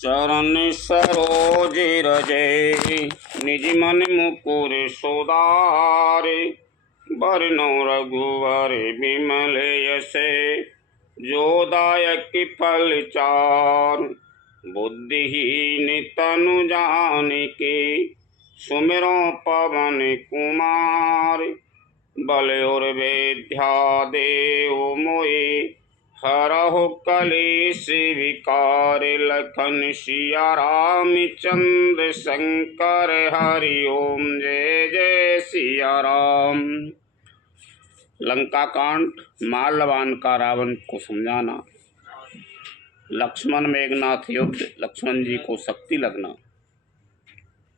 चरण सरोज रजे निज मन मुकुर सोदारे बरनौ रघुवर विमल यसे जो दायक फल चार। बुद्धिहीन तनु जानिके सुमिरो पवन कुमार। बल और विद्या देव मोहि हरहु कलेश विकार। लखन सिया राम चंद्र शंकर हरि ओम जय जय सिया राम। लंका कांड, माल्यवान का रावण को समझाना, लक्ष्मण मेघनाथ युद्ध, लक्ष्मण जी को शक्ति लगना,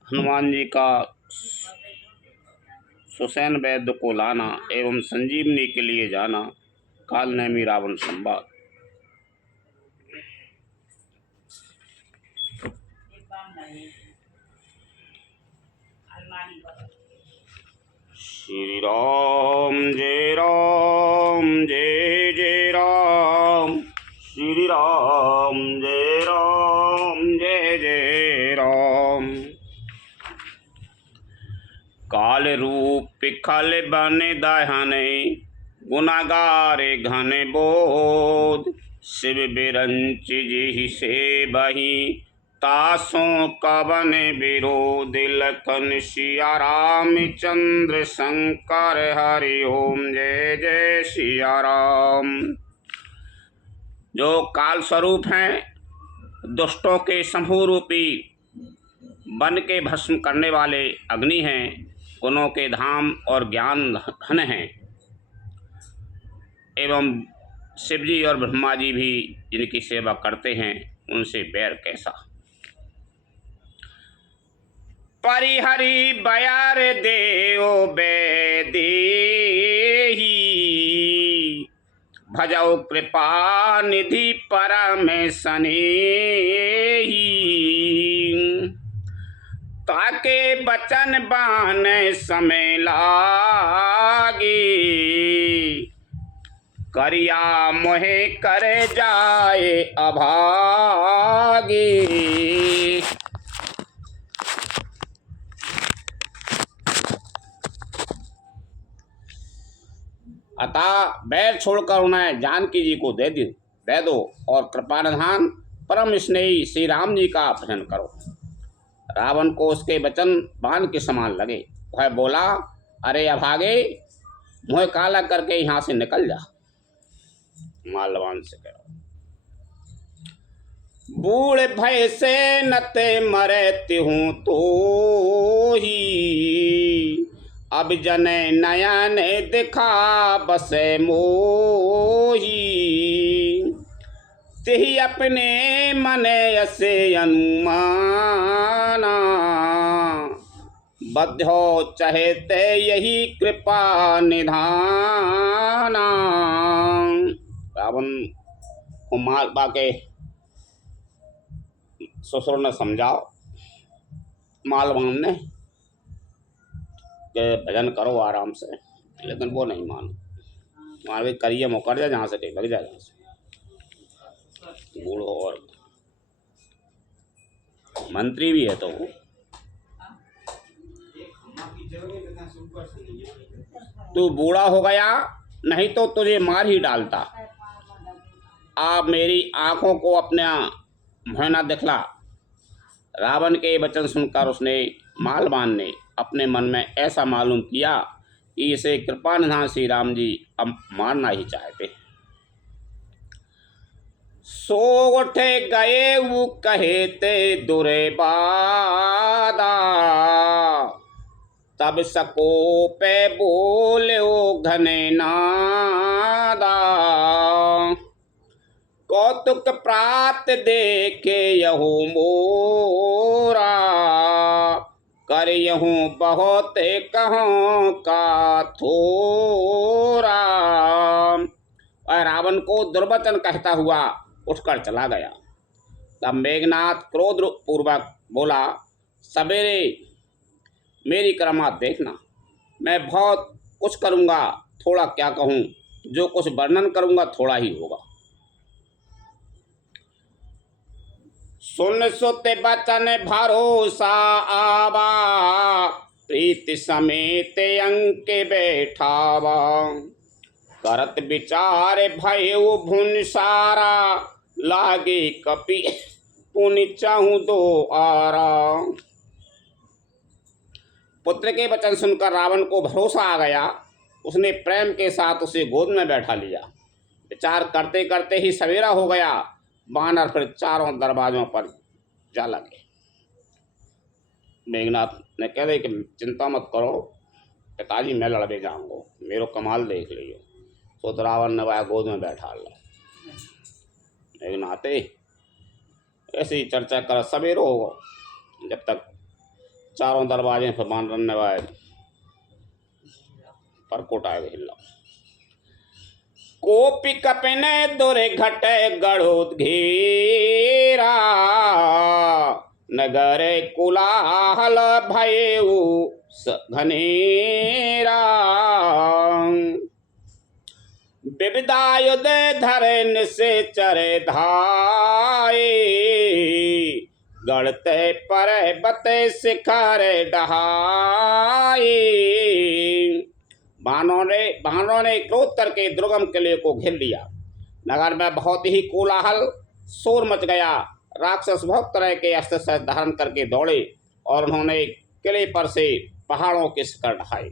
हनुमान जी का सुसैन वैद्य को लाना एवं संजीवनी के लिए जाना, कालनेमी रावण संवाद। श्री राम जय जय राम, श्री राम जय जय राम। काल रूप खल बन दहने गुनागार घन बोध। शिव बिरंच जी से बही तासों कवन विरोध। लखन सिया राम चंद्र शंकर हरि ओम जय जय सिया राम। जो काल स्वरूप हैं, दुष्टों के समूह रूपी बन के भस्म करने वाले अग्नि हैं, गुणों के धाम और ज्ञान धन हैं, एवं शिव जी और ब्रह्मा जी भी जिनकी सेवा करते हैं, उनसे बैर कैसा। परिहरि बयार देव बेदेही भजौ कृपा निधि परम सनेही। ताके बचन बान समय लागे करिया मोहे करे जाए अभागे। अतः बैर छोड़कर उन्हें जानकी जी को दे दो और कृपानिधान परम स्नेही श्री राम जी का भजन करो। रावण को उसके वचन बाण के समान लगे। वह बोला, अरे अभागे, मुँह काला करके यहाँ से निकल जा। माल्यवान से कहो, बूढ़ भय से नते मरते हूँ तो ही। अब जने नयन दिखा बसे मोही। तेहि अपने मने असे अनुमाना। बध्यो चहेते यही कृपा निधाना। रावण को मालवा के ससुर ने समझाओ, मालवान ने के भजन करो आराम से, लेकिन वो नहीं मानो। वहाँ भी करिए मुकर जा, जहाँ से कहीं लग जाए, जहाँ से बूढ़ो और मंत्री भी है तो वो। तू बूढ़ा हो गया, नहीं तो तुझे मार ही डालता। आप मेरी आंखों को अपने मुँह न दिखला। रावण के वचन सुनकर उसने मालवान ने अपने मन में ऐसा मालूम किया कि इसे कृपानिधान श्री राम जी अब मारना ही चाहते। सो उठे गए वो कहते दुरे बादा। तब सको पे बोले ओ घने नादा। कौतुक प्रात देखे यहू मोरा। कर यहूँ बहुत कहूँ का थोरा। और रावण को दुर्वचन कहता हुआ उठकर चला गया। तब मेघनाथ क्रोध पूर्वक बोला, सवेरे मेरी करामात देखना। मैं बहुत कुछ करूँगा, थोड़ा क्या कहूँ। जो कुछ वर्णन करूँगा थोड़ा ही होगा। सुन सुत बचन भरोसा आवा, प्रीति समेत अंक बैठावा। करत विचार भयो भुन सारा, लागे कपि पुनि चाहूं दो आरा। पुत्र के वचन सुनकर रावण को भरोसा आ गया। उसने प्रेम के साथ उसे गोद में बैठा लिया। विचार करते करते ही सवेरा हो गया। वानर फिर चारों दरवाजों पर जा लगे। मेघनाथ ने कह दे कि चिंता मत करो पिताजी, मैं लड़ने जाऊंगा, मेरो कमाल देख लियो। तो रावण ने वह गोद में बैठा लिया। मेघनाथ ऐसी चर्चा कर सवेरो होगा, जब तक चारों दरवाजे पर बांध रखने वाले परकोट आए हिला। कोपी कपिने दुरे घटे गढ़ोत घेरा, नगरे कुलाहल भयउ घनेरा। विविधायुध धरे निसे चरे धाये, गढ़ते परे बते शिखर डहाए। बानरों ने क्रोध करके दुर्गम किले को घेर लिया। नगर में बहुत ही कोलाहल शोर मच गया। राक्षस बहुत तरह के अस्त्र शस्त्र धारण करके दौड़े और उन्होंने किले पर से पहाड़ों के शिखर ढाए।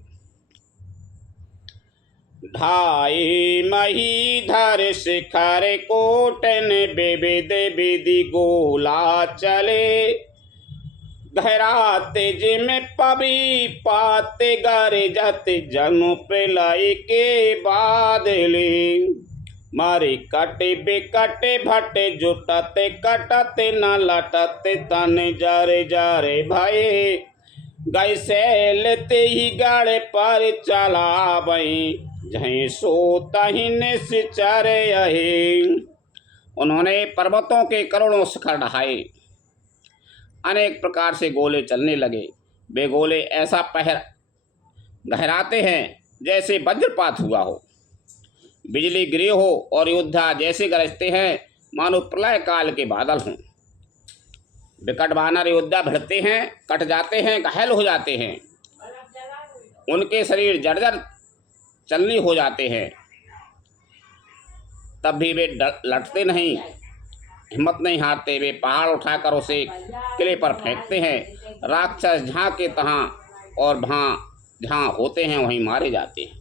ढाई महीधर शिखर कोटन विविध विधि गोला चले। गहराते जिम पबी पाते गरजत जनु प्रलय के बादले। मारे कटे बेकटे भटे जुटते कटते न लटते तन जरे जरे भये। गै सैलते ही गढ़ पर चला बई, जहीं सो तहीं निश्चर यही। उन्होंने पर्वतों के करोड़ों शिखर ढहाए। अनेक प्रकार से गोले चलने लगे। वे गोले ऐसा पहर गहराते हैं जैसे वज्रपात हुआ हो, बिजली गिरी हो और योद्धा जैसे गरजते हैं मानो प्रलय काल के बादल हों। विकट वानर योद्धा भिड़ते हैं, कट जाते हैं, घायल हो जाते हैं। उनके शरीर जर्जर चलनी हो जाते हैं, तब भी वे लटते नहीं, हिम्मत नहीं हारते। वे पहाड़ उठाकर उसे किले पर फेंकते हैं। राक्षस जहाँ के तहाँ और जहाँ होते हैं वहीं मारे जाते हैं।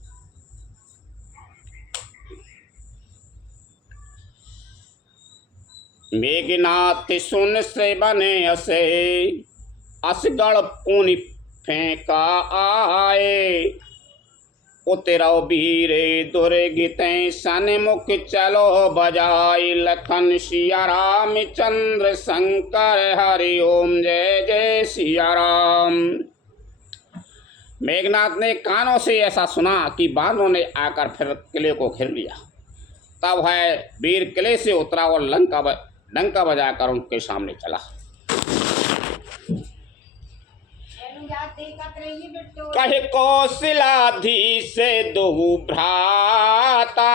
मेघनाथ सुन से बने असे, असगढ़ पुनि फेंका आए। उतरो बीरे दुर्गिते सन्मुख चलो बजाई। लखन सिया राम चंद्र शंकर हरि ओम जय जय सिया राम। मेघनाथ ने कानों से ऐसा सुना कि बानरों ने आकर फिर किले को घेर लिया। तब है वीर किले से उतरा और डंका बजाकर उनके सामने चला। कहे कौशलाधीश दो भ्राता,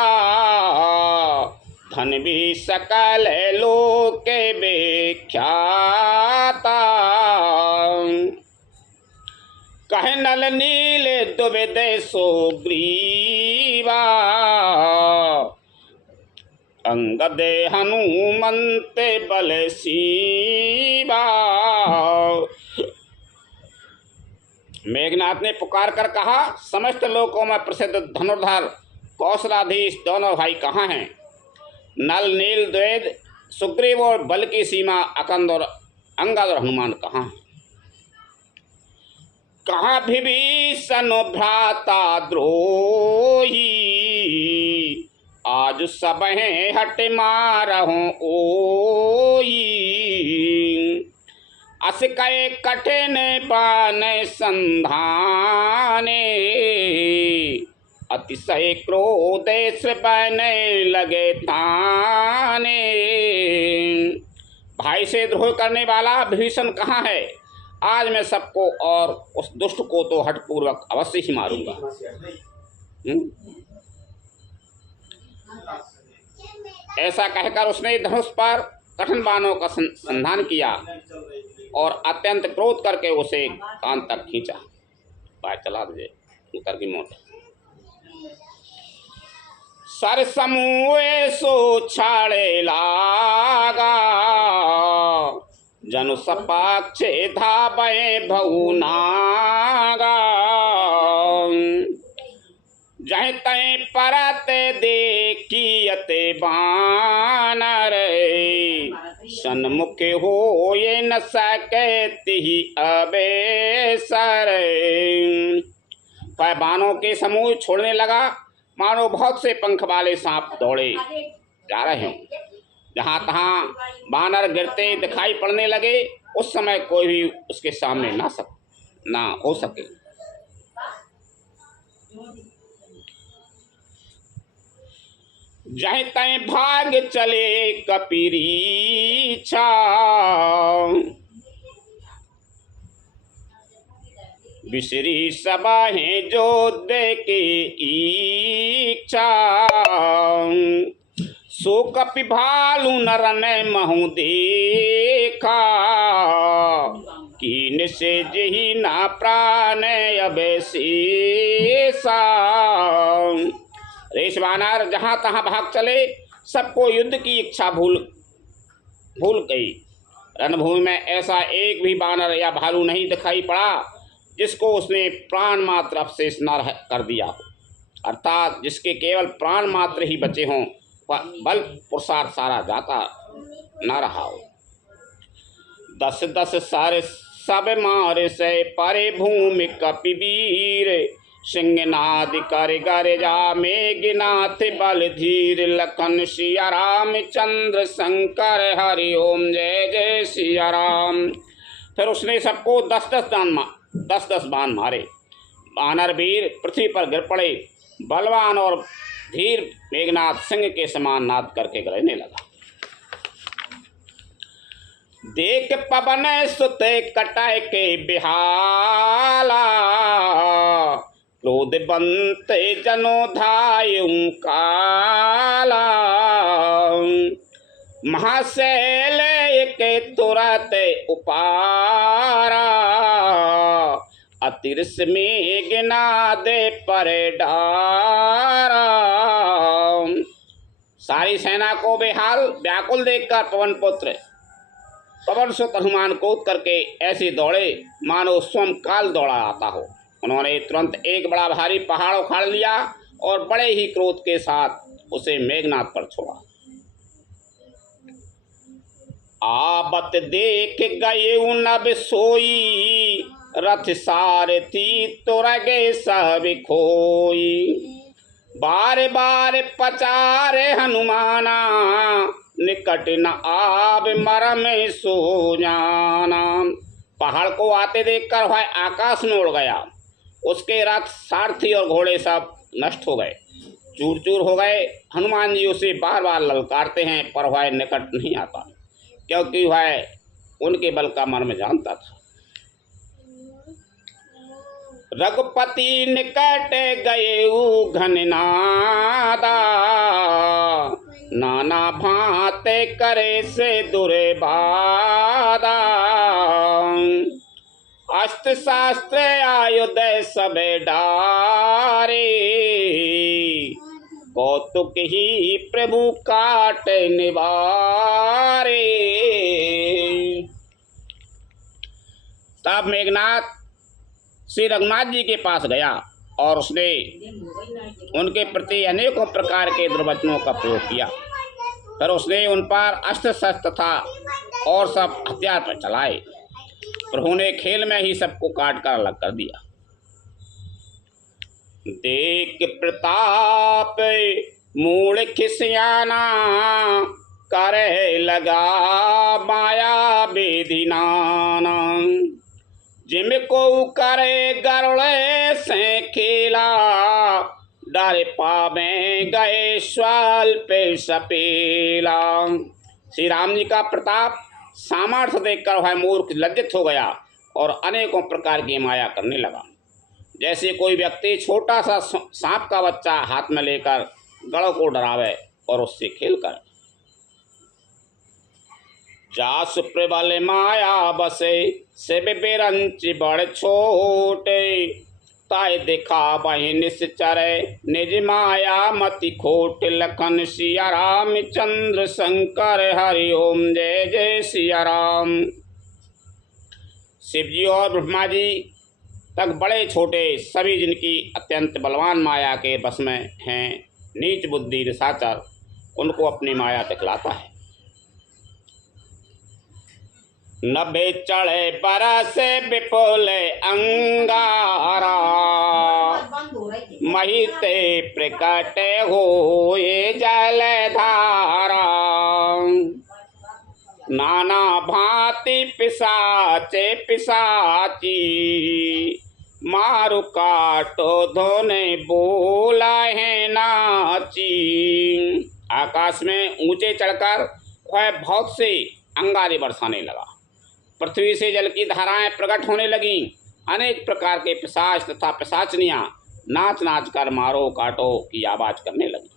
धन भी सकल लोक विख्याता। कहे नल नील दुविध सुग्रीवा, अंगद हनुमंत बल शिवा। मेघनाथ ने पुकार कर कहा, समस्त लोकों में प्रसिद्ध धनुर्धर कौशलाधीश दोनों भाई कहाँ हैं? नल नील द्वैद सुग्रीव और बल की सीमा अकंद और अंगद और हनुमान कहाँ हैं? कहाँ विभीषण भ्राता द्रोही, आज सब हट मारहूं ओई। अस कहे कठिन बान संधाने, अतिशय क्रोध बने लगे ताने। भाई से द्रोह करने वाला विभीषण कहाँ है? आज मैं सबको और उस दुष्ट को तो हठपूर्वक अवश्य ही मारूंगा। ऐसा कहकर उसने धनुष पर कठिन बाणों का संधान किया और अत्यंत क्रोध करके उसे कान तक खींचा। बाय चला दे उतर की मोट सर समूहे सो छाड़े लागा जनु सपाक्षे धाबे भौनागा जह तय परत देखियते बानर सन्मुख हो ये न सकती अबे सर। वह बानों के समूह छोड़ने लगा, मानो बहुत से पंख वाले सांप दौड़े जा रहे हों। जहाँ तहाँ बानर गिरते दिखाई पड़ने लगे। उस समय कोई भी उसके सामने ना हो सके। जह तय भाग चले कपिरीछा बिसरी सबाहें जो दे के इच्छा सो कपि भालू नर ने महु देखा कीन से जही ना प्राण अबेशेषा। रेश वानर जहाँ तहाँ भाग चले, सबको युद्ध की इच्छा भूल गई। रणभूमि में ऐसा एक भी बानर या भालू नहीं दिखाई पड़ा जिसको उसने प्राण मात्र अवशेष न कर दिया हो, अर्थात जिसके केवल प्राण मात्र ही बचे हों, बल पुरुषार्थ सारा जाता न रहा हो। 10 सारे सब मारे से परे भूमि कपिवीर सिंहनाद कर गर्जा मेघनाथ बल धीर लखन सिया राम चंद्र शंकर हरि ओम जय जय सिया राम। फिर उसने सबको 10 बाण मारे। बानर वीर पृथ्वी पर गिर पड़े। बलवान और धीर मेघनाथ सिंह के समान नाद करके गरजने लगा। देख पवन सुते कटाए के बिहाला क्रोध बनते जनो धायु काला महाशैल के तुरत उपारा अतिरस मेघनाद पर डारा। सारी सेना को बेहाल व्याकुल देखकर पवन सुत हनुमान क्रोध करके ऐसे दौड़े मानो स्वयं काल दौड़ा आता हो। उन्होंने तुरंत एक बड़ा भारी पहाड़ उखाड़ लिया और बड़े ही क्रोध के साथ उसे मेघनाद पर छोड़ा। आबत देख गए नभ सोई रथ सारथी तुरगे सब खोई बार बार पचारे हनुमाना निकट न आब मरम सो जाना। पहाड़ को आते देखकर वह आकाश में उड़ गया। उसके रथ सारथी और घोड़े सब नष्ट हो गए, चूर चूर हो गए। हनुमान जी उसे बार बार ललकारते हैं पर वह निकट नहीं आता, क्योंकि वह उनके बल का मर्म जानता था। रघुपति निकट गए घननादा नाना भांते करे से दुर्बादा अस्त्र शास्त्र आयुध सब डारे कौतुक ही प्रभु काट निवारे। तब मेघनाथ श्री रघुनाथ जी के पास गया और उसने उनके प्रति अनेकों प्रकार के दुर्वचनों का प्रयोग किया। फिर उसने उन पर अस्त्र शस्त्र तथा और सब हथियार पर चलाए। प्रभु ने खेल में ही सबको काट कर अलग कर दिया। देख प्रताप मूड़ खिसियाना करे लगा माया बेदीनाना जिनको करे गरुड़े से खेला डर पावे गए स्वाल पे सपेला। श्री राम जी का प्रताप सामर्थ्य देखकर वह मूर्ख लज्जित हो गया और अनेकों प्रकार की माया करने लगा। जैसे कोई व्यक्ति छोटा सा सांप का बच्चा हाथ में लेकर गढ़ को डरावे और उससे खेल कर। जास प्रबल माया बसे शिव बिरंच बड़ छोटे ताय दिखा बहि निश्चर निज माया मति खोट लखन सिया राम चंद्र शंकर हरि ओम जय जय सिया राम। शिव जी और ब्रह्मा जी तक बड़े छोटे सभी जिनकी अत्यंत बलवान माया के बस में हैं, नीच बुद्धि निशाचर उनको अपनी माया दिखलाता है। नभे चढ़े बरस विपुल अंगारा महिते प्रकट होए जलधारा नाना भांति पिशाचे पिशाची मारु काटो धोने बोला है नाची। आकाश में ऊंचे चढ़कर वह बहुत से अंगारे बरसाने लगा, पृथ्वी से जल की धाराएं प्रकट होने लगीं, अनेक प्रकार के पिशाच तथा पिशाचनियां नाच नाच कर मारो काटो की आवाज करने लगी।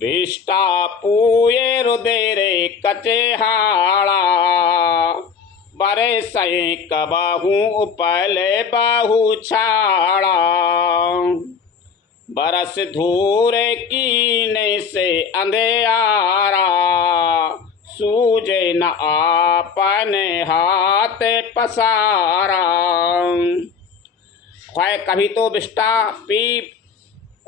विष्टा पूये रुदेरे कचेहाड़ा बरे सही कबहू उपले बहु छाड़ा बरस धूरे कीने से अंधेरा सूझे न आपने हाथ पसारा। कभी तो विष्टा पीप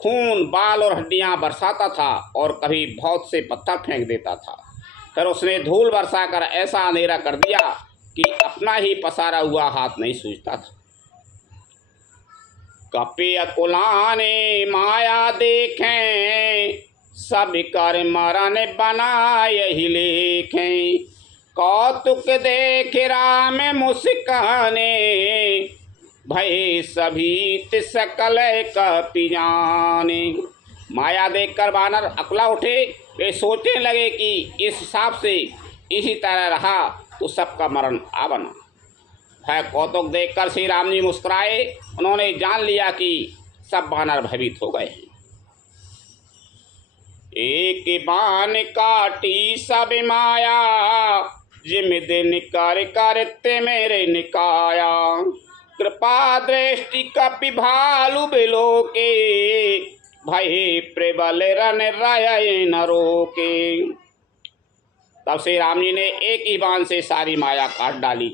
खून बाल और हड्डियां बरसाता था और कभी बहुत से पत्थर फेंक देता था। फिर उसने धूल बरसाकर ऐसा अंधेरा कर दिया कि अपना ही पसारा हुआ हाथ नहीं सूझता था। कपि अकुलाने माया देखें सब कर मरण बनाए ही लेखें कौतुक देख राम मुस्काने भय सभी सकल कपि जाने। माया देखकर वानर अकुला उठे, वे सोचने लगे कि इस हिसाब से इसी तरह रहा तो सबका मरण आ बना है। कौतुक देखकर श्री राम जी मुस्कुराए, उन्होंने जान लिया कि सब वानर भयभीत हो गए हैं। एक बाण काटी सब माया जिम दिन कर करते मेरे निकाया कृपा दृष्टि कपि भालु बिलो के भय प्रबल रन रय न रोके। तब श्री राम जी ने एक ही बाण से सारी माया काट डाली,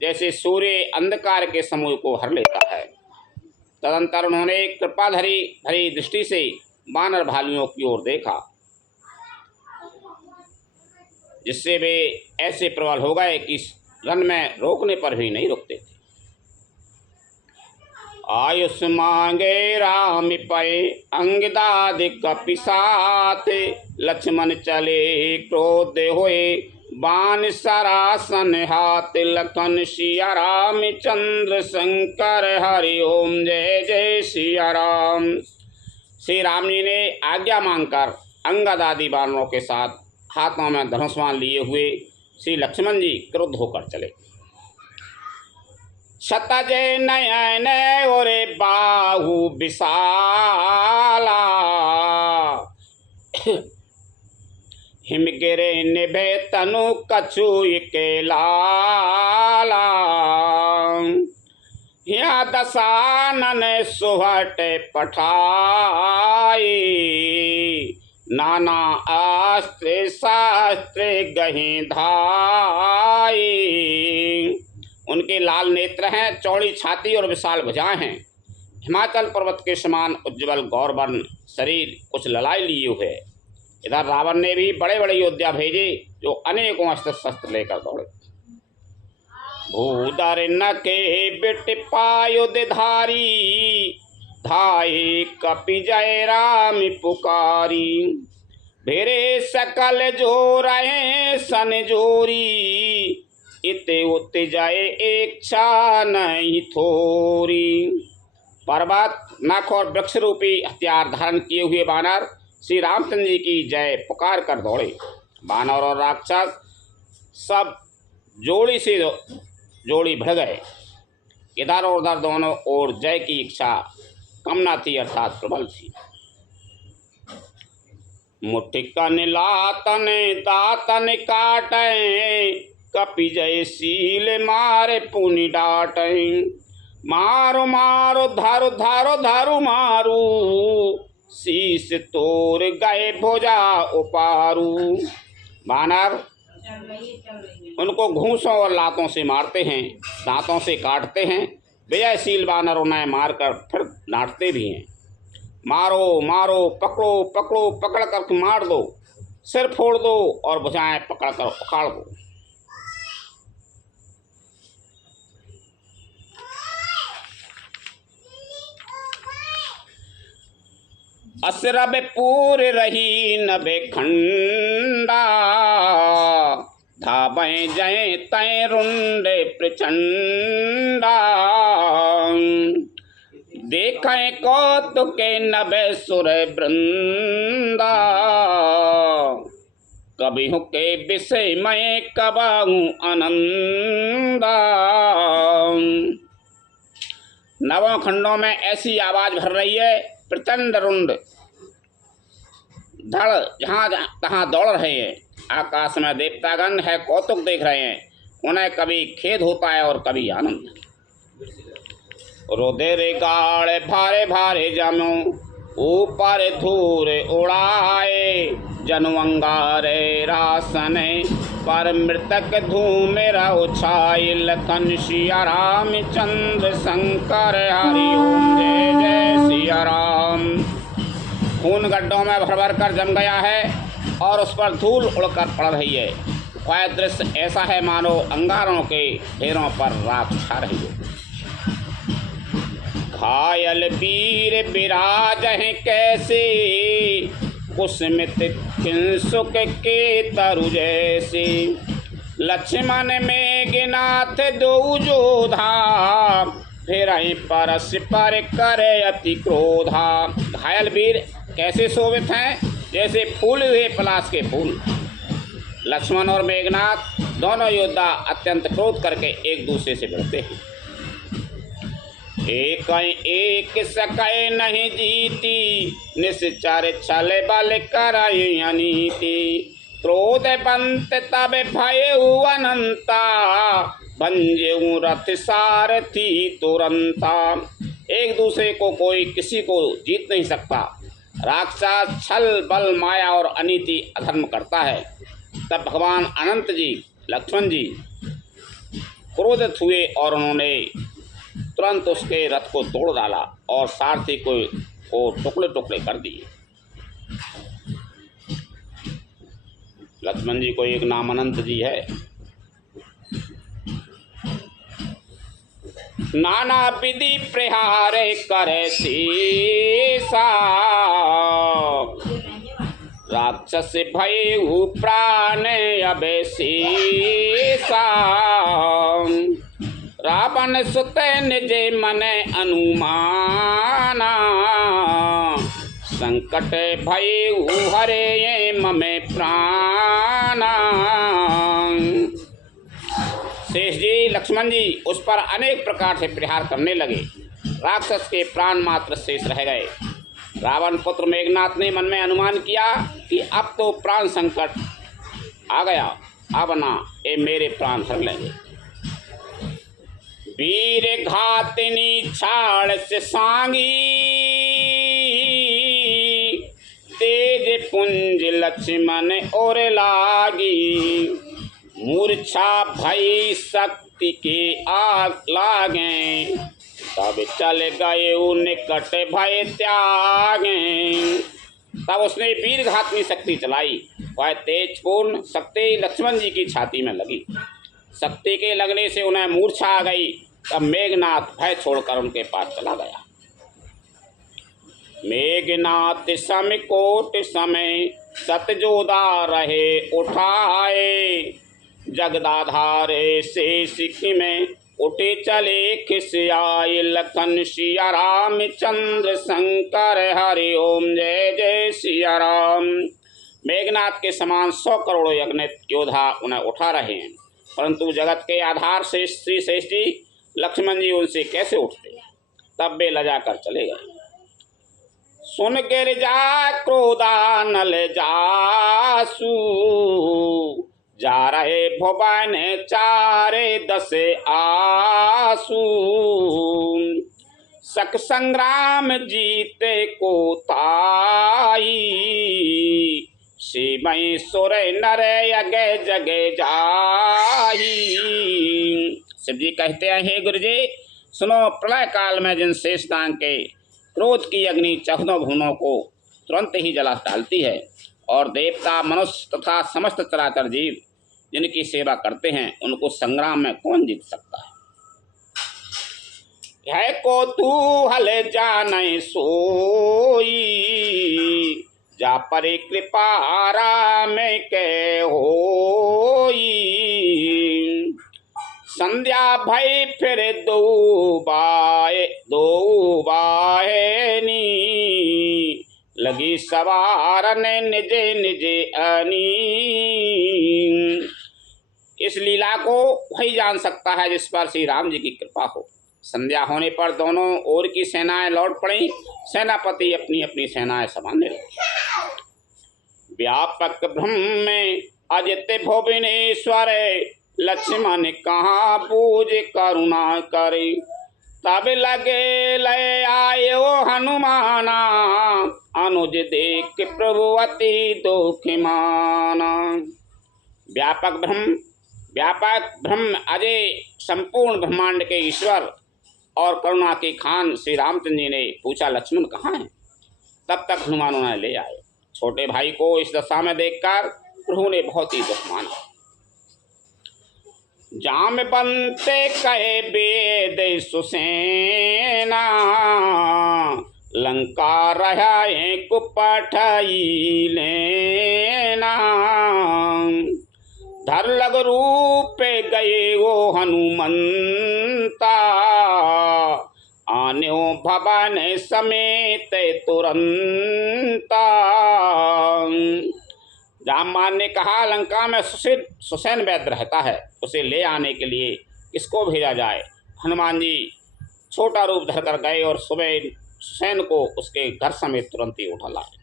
जैसे सूर्य अंधकार के समूह को हर लेता है। तदंतर उन्होंने कृपा भरी दृष्टि से वानर भालुओं की ओर देखा, जिससे वे ऐसे प्रबल हो गए कि रन में रोकने पर भी नहीं रुकते थे। आयुष मांगे राम पै अंगदादि कपि साथ लक्ष्मण चले क्रोध होए बाण सरासन हाथ लखन सिया राम चंद्र शंकर हरि ओम जय जय सिया राम। श्री राम जी ने आज्ञा मांगकर अंगद आदि वानरों के साथ हाथों में धनुष्मान लिए हुए श्री लक्ष्मण जी क्रुद्ध होकर चले। शतज नयन और बाहु विशाला हिमगिरे निभे तनु कछु के लाला यहाँ दशानन सुहट पठाए नाना अस्त्र शास्त्र गहे धाये। उनके लाल नेत्र हैं, चौड़ी छाती और विशाल भुजाएं हैं। हिमाचल पर्वत के समान उज्ज्वल गौरवर्ण शरीर, कुछ ललाई लिए हुए। इधर रावण ने भी बड़े बड़े योद्धा भेजे जो अनेकों अस्त्र शस्त्र लेकर दौड़े। भूधर न के बिट पायुध धारी धाये कपि जय राम पुकारी भेरे सकल जो रहे सन जोरी इते उत जाए इच्छा नहीं थोरी। पर्वत, नख और वृक्ष रूपी हथियार धारण किए हुए वानर श्री रामचंद्र जी की जय पुकार कर दौड़े। वानर और राक्षस सब जोड़ी से जोड़ी बढ़ गए। इधर और उधर दोनों ओर जय की इच्छा कम न थी, अर्थात प्रबल थी। मुट्ठी कन लातन दातन काटे, कपि जय सील मारे पुनि डाटे। मारो मारो धारो धारो धारो मारू, शीश तोड़ गए भुजा उपारू। वानर उनको घूंसों और लातों से मारते हैं, दांतों से काटते हैं। विजयशील वानर उन्हें मारकर फिर डांटते भी हैं। मारो मारो, पकड़ो पकड़ो, पकड़ कर मार दो, सिर फोड़ दो और भुजाएं पकड़ कर उखाड़ दो। असरब पूर रही नभे खंडा, धाबे जय तय रुंडे प्रचंडा। देखें कौतुके नभे सुर वृंदा, कभी हुके विषय मैं कबाऊं आनंदा। नवों खंडों में ऐसी आवाज भर रही है, प्रचंड रुंड धड़ जहाँ तहाँ दौड़ रहे हैं। आकाश में देवतागण है कौतुक देख रहे हैं, उन्हें कभी खेद होता है और कभी आनंद। रोदेरे गाड़े भारे भारे जमो, ऊपर धूर उड़ाए। जनवंगारे रासने पर मृतक धूम मेरा उछाई। लखन सिया राम चंद्र शंकर हरि ओम जय जय सिया राम। खून गड्ढों में भर भर कर जम गया है और उस पर धूल उड़कर पड़ रही है। वह दृश्य ऐसा है मानो अंगारों के ढेरों पर राख छा रही है। घायल वीर विराज हैं कैसे, कुसुमित किंसुक के तरु जैसे। लक्ष्मण मेघनाथ दो जोधा, फिर परस पर करे अति क्रोधा। घायल वीर कैसे शोभित हैं, जैसे फूल हुए पलाश के फूल। लक्ष्मण और मेघनाथ दोनों योद्धा अत्यंत क्रोध करके एक दूसरे से भिड़ते हैं। एक सकै नहीं जीती, निश्चर छल बल करई अनीति। क्रोध बंत तब भय अनंता, भंजेऊ रथ सारथी तुरंता। एक दूसरे को कोई किसी को जीत नहीं सकता। राक्षस छल बल माया और अनीति अधर्म करता है। तब भगवान अनंत जी लक्ष्मण जी क्रोधित हुए और उन्होंने तुरंत उसके रथ को तोड़ डाला और सारथी को टुकड़े टुकड़े कर दिए। लक्ष्मण जी को एक नाम अनंत जी है। नाना विधि प्रहार करे सीसा, राक्षस भयउ प्राण अबेसीसा। रावण सुत निज मन अनुमाना, संकट भयउ हरे ममे प्राणा। शेष जी लक्ष्मण जी उस पर अनेक प्रकार से प्रहार करने लगे। राक्षस के प्राण मात्र शेष रह गए। रावण पुत्र मेघनाथ ने मन में अनुमान किया कि अब तो प्राण संकट आ गया, अब ना ये मेरे प्राण हर लेंगे। वीर घातिनी छाड़ से सांगी, तेज पुंज लक्ष्मण और लागी। मूर्छा भई शक्ति के आग लागे, तब चल गए निकट भय त्यागे। तब उसने वीर घातनी शक्ति चलाई। वह तेजपूर्ण शक्ति लक्ष्मण जी की छाती में लगी। शक्ति के लगने से उन्हें मूर्छा आ गई। तब मेघनाथ भय छोड़कर उनके पास चला गया। मेघनाथ सम कोट समय, सतजोदा रहे उठाए। जगदाधारे से सिख में उठे चले खिसियाए। लखन सिया राम चंद्र शंकर हरि ओम जय जय सिया राम। मेघनाथ के समान 100 करोड़ यज्ञ योद्धा उन्हें उठा रहे हैं, परंतु जगत के आधार से श्री शेष जी लक्ष्मण जी उनसे कैसे उठते। तब वे लजा कर चले गए। सुन गिरजा क्रोधानल जासु, जा रहे भुवन चारे दस आसु। सख संग्राम जीते को ताई, शिवई सुर नर अगे जगे जाई। शिव जी कहते हैं, हे गुरु जी सुनो, प्रलय काल में जिन शेषनाग के क्रोध की अग्नि चौदह भुवनों को तुरंत ही जला डालती है, और देवता मनुष्य तथा समस्त चराचर जीव जिनकी सेवा करते हैं उनको संग्राम में कौन जीत सकता है। है को तू हल जाने सोई, जा परि कृपा राम के होई। संध्या भई फिर दो बाहेनी, लगी सवारने निजे निजे अनी। इस लीला को वही जान सकता है जिस पर श्री राम जी की कृपा हो। संध्या होने पर दोनों ओर की सेनाएं लौट पड़ी। सेनापति अपनी अपनी सेनाएं संभालने लगे। व्यापक ब्रह्म में अजित भुवनेश्वर, लक्ष्मण कहाँ पूज करुणा करे। तब लगे लय आयो हनुमाना, अनुज देख प्रभु अति दुख माना। व्यापक ब्रह्म अजय संपूर्ण ब्रह्मांड के ईश्वर और करुणा के खान श्री रामचंद्र जी ने पूछा, लक्ष्मण कहाँ हैं। तब तक हनुमान उन्हें ले आए। छोटे भाई को इस दशा में देखकर प्रभु ने बहुत ही दुख माना। जाम बनते कहे वेद सुसेना, लंका रहा कुपठाई लेना। धर लग रूप गए वो हनुमंता, आन्यो भवन समेत तुरंता। जामवान ने कहा, लंका में सुसैन वैद्य रहता है, उसे ले आने के लिए किसको भेजा जाए। हनुमान जी छोटा रूप धरकर गए और सुबह सुसैन को उसके घर समेत तुरंत ही उठा लाए।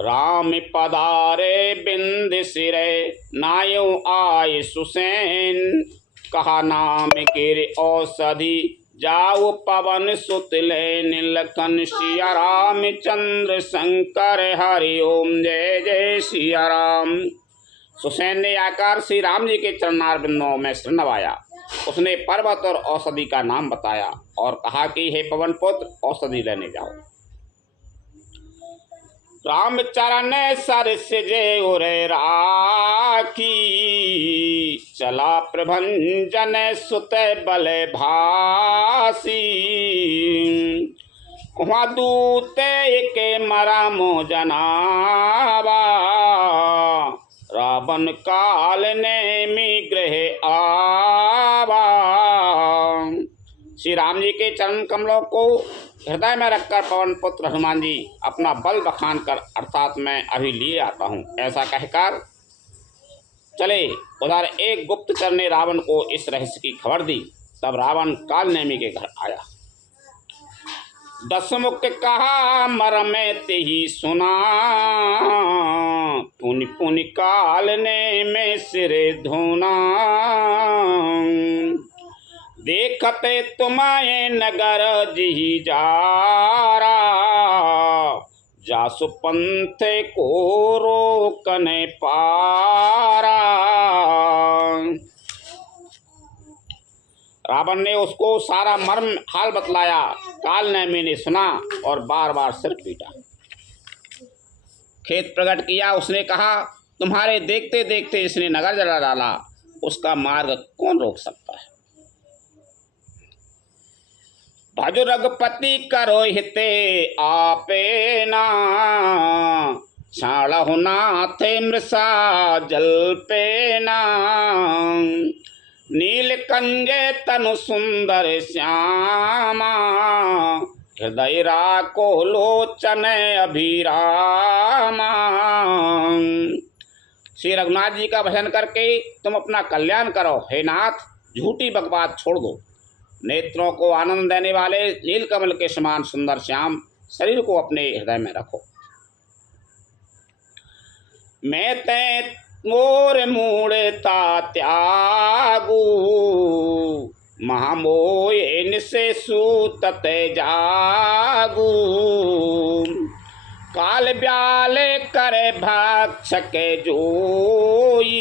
राम पधारे बिंद सिरे, नायो आय सुसैन। कहा नाम गिर औषधि, जाओ पवन सुत ले नीलकंठ। सिया राम चंद्र शंकर हरि ओम, जय जय सिया राम। सुसैन ने आकर श्री राम जी के चरणार बिंदुओं में सिर नवाया। उसने पर्वत और औषधि का नाम बताया और कहा कि हे पवन पुत्र, औषधि लेने जाओ। राम चरण सरस जे उरे राखी, चला प्रभंजन सुत बल भासी। कुहाँ दूते के मरामो जनावा, रावण काल ने मी गृह आवा। श्री राम जी के चरण कमलों को हृदय में रखकर पवन पुत्र हनुमान जी अपना बल बखान कर, अर्थात मैं अभी लिए आता हूँ, ऐसा कहकर चले। उधर एक गुप्तचर ने रावण को इस रहस्य की खबर दी। तब रावण कालनेमी के घर आया। दशमुख कहा मरम ते ही सुना, पुनि पुनि कालने में सिर धोना। देखते तुम्हारे नगर जी जारा, जासु पंथ को रोकने पारा। रावण ने उसको सारा मर्म हाल बतलाया। कालनेमी ने सुना और बार बार सिर पीटा। खेद प्रकट किया। उसने कहा, तुम्हारे देखते देखते इसने नगर जला डाला, उसका मार्ग कौन रोक सकता है। भज रघुपति करो हिते आपे ना, छाड़हु नाथ मृषा जल पे ना। नील कंजे तनु सुंदर श्यामा, हृदय राको लोचन अभिरामा। श्री रघुनाथ जी का भजन करके तुम अपना कल्याण करो। हे नाथ, झूठी बकवास छोड़ दो। नेत्रों को आनंद देने वाले नीलकमल के समान सुंदर श्याम शरीर को अपने हृदय में रखो। मैं तै मोर मूढ़ता त्यागू, महामोह निसे सूतत जागू। काल ब्याल करे भक्षक जोई,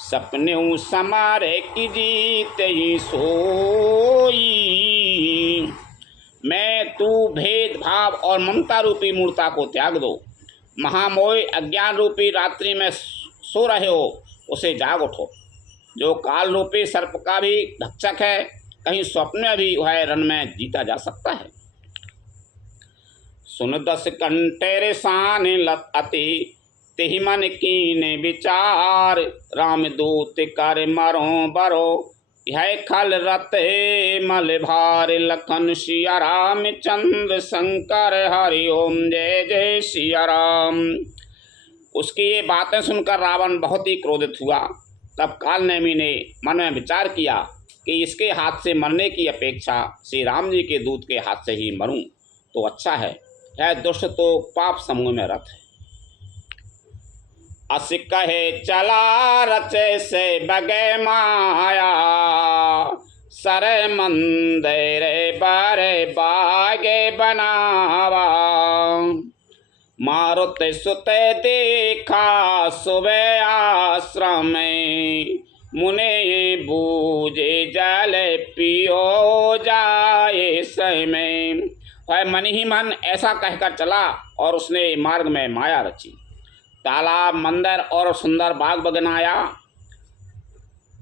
सपने समारे की जीत ही सोई। मैं तू भेदभाव और ममता रूपी मूर्ता को त्याग दो। महामोह अज्ञान रूपी रात्रि में सो रहे हो, उसे जाग उठो। जो काल रूपी सर्प का भी भक्षक है, कहीं स्वप्न में भी वह रण में जीता जा सकता है। सुन 10 कंटेर शान लत अति, तिहि मन कीन विचार। राम दूत कर मरो बरो, यह खल रत मल भार। लखन सिया राम चंद्र शंकर हरि ओम जय जय सिया राम। उसकी ये बातें सुनकर रावण बहुत ही क्रोधित हुआ। तब कालनेमी ने मन में विचार किया कि इसके हाथ से मरने की अपेक्षा श्री राम जी के दूत के हाथ से ही मरूं तो अच्छा है। यह दुष्ट तो पाप समूह में रत है। अस कहे चला रचे से बगे माया, सरे मंदिर बारे बागे बनावा। मारुत सुते देखा सुबह आश्रम, मुने बूझे जल पियो जाए समय। वह मन ही मन ऐसा कहकर चला और उसने मार्ग में माया रची। तालाब, मंदिर और सुंदर बाग बगनाया।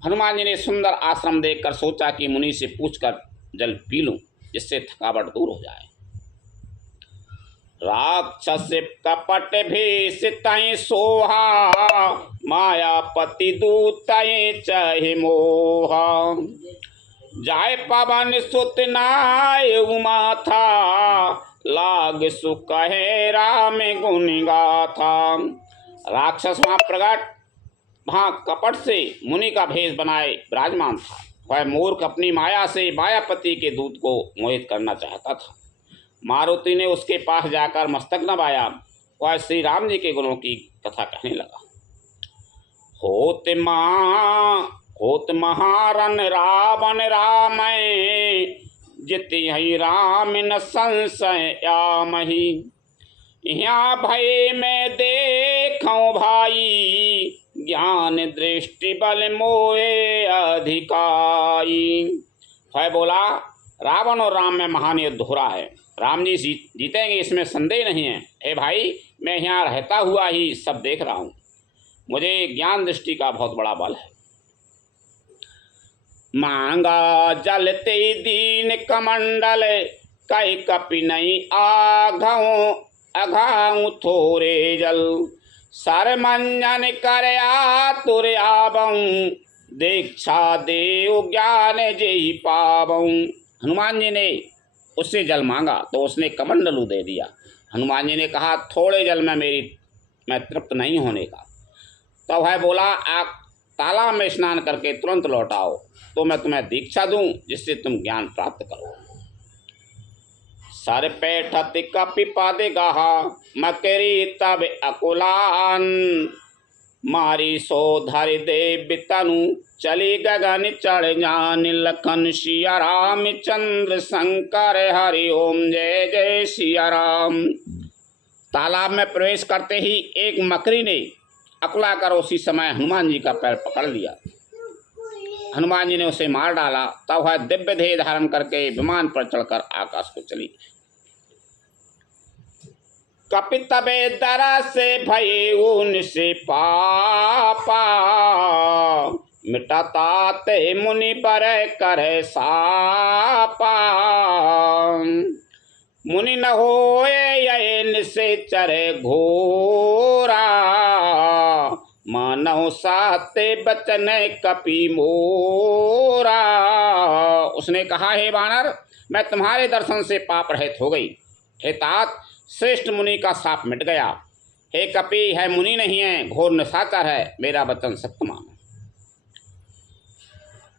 हनुमान जी ने सुंदर आश्रम देखकर सोचा कि मुनि से पूछकर जल पी लूं, जिससे थकावट दूर हो जाए। राक्षस कपट भी सितई सोहा, मायापति दूतई चहि मोहा। जाय पवन सुत नाय उमा था, लाग सुख है राम गुण गाथा। राक्षस वहाँ प्रकट, वहाँ कपट से मुनि का भेष बनाए विराजमान था। वह मूर्ख अपनी माया से मायापति के दूत को मोहित करना चाहता था। मारुति ने उसके पास जाकर मस्तक नवाया। वह श्री राम जी के गुणों की कथा कहने लगा। होत महारन रावण राम, जित ही राम न संशय आमहि। यहाँ भय में देखूं भाई, ज्ञान दृष्टि बल मोहे अधिकाई। वह बोला, रावण और राम में महान युद्ध हो रहा है। राम जी जीतेंगे, इसमें संदेह नहीं है। हे भाई, मैं यहाँ रहता हुआ ही सब देख रहा हूँ। मुझे ज्ञान दृष्टि का बहुत बड़ा बल है। मांगा जलते दीन कमंडल, कई कपि नहीं अघाऊं थोरे जल। सर मंजन कर आतुर आवऊं, दीक्षा देव ज्ञान जेहि पावऊं। हनुमान जी ने उससे जल मांगा तो उसने कमंडलू दे दिया। हनुमान जी ने कहा, थोड़े जल में मैं तृप्त नहीं होने का। तो वह बोला, आप तालाब में स्नान करके तुरंत लौट आओ तो मैं तुम्हें दीक्षा दूं, जिससे तुम ज्ञान प्राप्त करो। सर पैठत कपि पद गहा, मकरी तब अकुलान। मारी सो धर देव तनु, चली गगन चढ़ जान। लखन सिया राम चंद्र शंकर हरि ओम जय जय सिया राम। तालाब में प्रवेश करते ही एक मकरी ने अकुला कर उसी समय हनुमान जी का पैर पकड़ लिया। हनुमान जी ने उसे मार डाला। तब वह दिव्य देह धारण करके विमान पर चढ़कर आकाश को चली। कपि तबे दरा से भये उनसे पापा, मिटाता ते मुनि पर कर सापा। मुनि न होए यैन से चरे घोरा, मानव साते बचन कपि मोरा। उसने कहा, हे वानर, मैं तुम्हारे दर्शन से पाप रहित हो गई। हे तात, श्रेष्ठ मुनि का साप मिट गया। हे कपि, है मुनि नहीं है, घोर निशाचर है, मेरा वचन सत्य मानो।